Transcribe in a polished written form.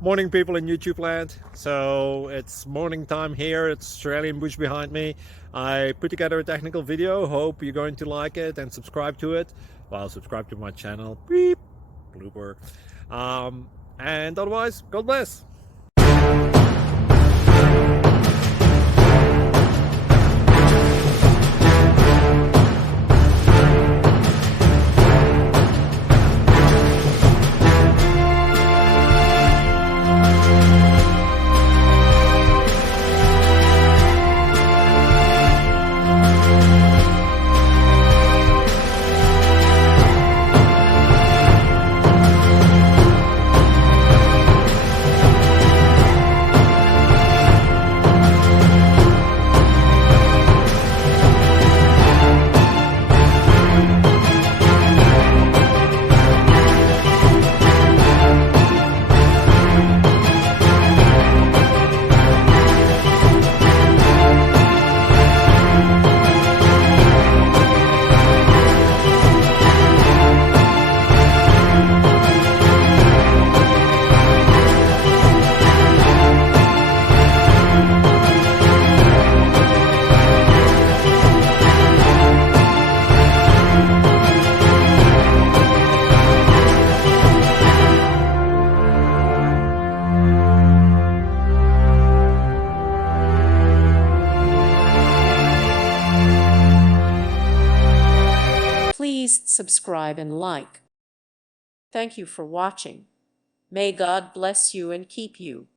Morning, people in YouTube land. So it's morning time here. It's Australian bush behind me. I put together a technical video. Hope you're going to like it and subscribe to it. Well, subscribe to my channel. Beep, blooper. And otherwise, God bless. Please subscribe and like. Thank you for watching. May God bless you and keep you.